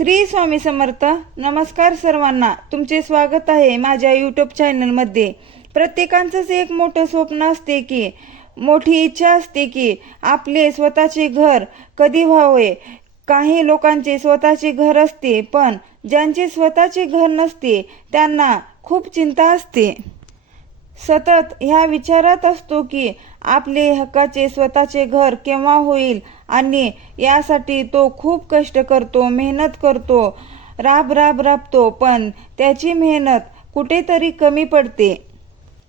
श्री स्वामी समर्थ. नमस्कार सर्वांना. तुमचे स्वागत आहे माझ्या यूट्यूब चॅनलमध्ये. प्रत्येकाचंच एक मोठं स्वप्न असते की मोठी इच्छा असते की आपले स्वतःचे घर कधी व्हावे. काही लोकांचे स्वतःचे घर असते, पण ज्यांचे स्वतःचे घर नसते त्यांना खूप चिंता असते. सतत ह्या विचारात असतो की आपले हक्काचे स्वतःचे घर केव्हा होईल, आणि यासाठी तो खूप कष्ट करतो, मेहनत करतो, राबतो, पण त्याची मेहनत कुठेतरी कमी पडते.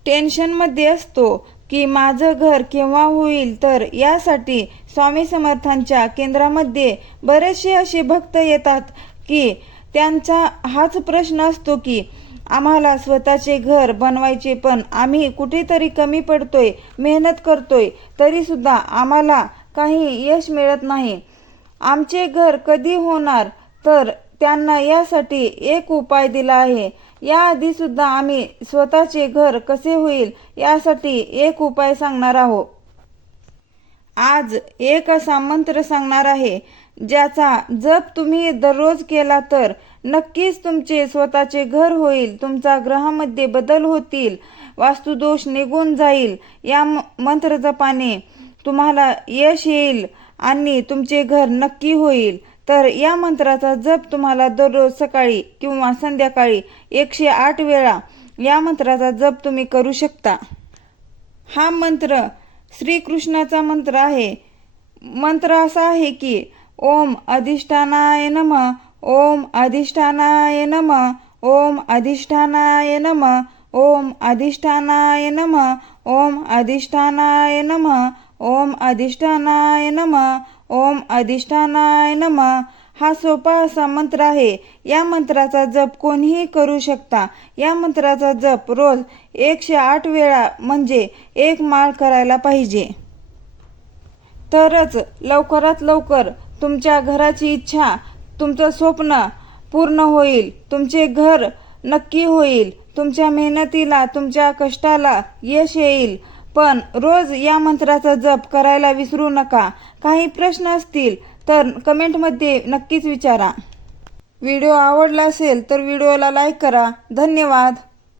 टेन्शनमध्ये असतो की माझं घर केव्हा होईल. तर यासाठी स्वामी समर्थांच्या केंद्रामध्ये बरेचसे असे भक्त येतात की त्यांचा हाच प्रश्न असतो की आम्हाला स्वतःचे घर बनवायचे, पण आम्ही कुठेतरी कमी पडतोय, मेहनत करतोय, तरी सुद्धा आम्हाला काही यश मिळत नाही. आमचे घर कधी होणार? तर त्यांना यासाठी एक उपाय दिला आहे. याआधी सुद्धा आम्ही स्वतःचे घर कसे होईल यासाठी एक उपाय सांगणार आहोत. आज एक असा मंत्र सांगणार आहे ज्याचा जप तुम्ही दररोज केला तर नक्कीच तुमचे स्वतःचे घर होईल. तुमच्या ग्रहामध्ये बदल होतील, वास्तुदोष निघून जाईल. या मंत्र जपाने तुम्हाला यश येईल आणि तुमचे घर नक्की होईल. तर या मंत्राचा जप तुम्हाला दररोज सकाळी किंवा संध्याकाळी 108 वेळा या मंत्राचा जप तुम्ही करू शकता. हा मंत्र श्रीकृष्णाचा मंत्र आहे. मंत्र असा आहे की ओम अधिष्ठानाय नमः, ओम अधिष्ठानाय नमः, ओम अधिष्ठानाय नमः, ओम अधिष्ठानाय नमः, ओम अधिष्ठानाय नमः, ओम अधिष्ठानाय नमः, ओम अधिष्ठानाय नमः. हा सोपा असा मंत्र आहे. या मंत्राचा जप कोणीही करू शकता. या मंत्राचा जप रोज 108 वेळा म्हणजे 1 माळ करायला पाहिजे. तरच लवकरात लवकर तुमच्या घराची इच्छा, तुमचं स्वप्न पूर्ण होईल. तुमचे घर नक्की होईल. तुमच्या मेहनतीला, तुमच्या कष्टाला यश येईल. पण रोज या मंत्राचा जप करायला विसरू नका. काही प्रश्न असतील तर कमेंटमध्ये नक्कीच विचारा. व्हिडिओ आवडला असेल तर व्हिडिओला लाईक करा. धन्यवाद.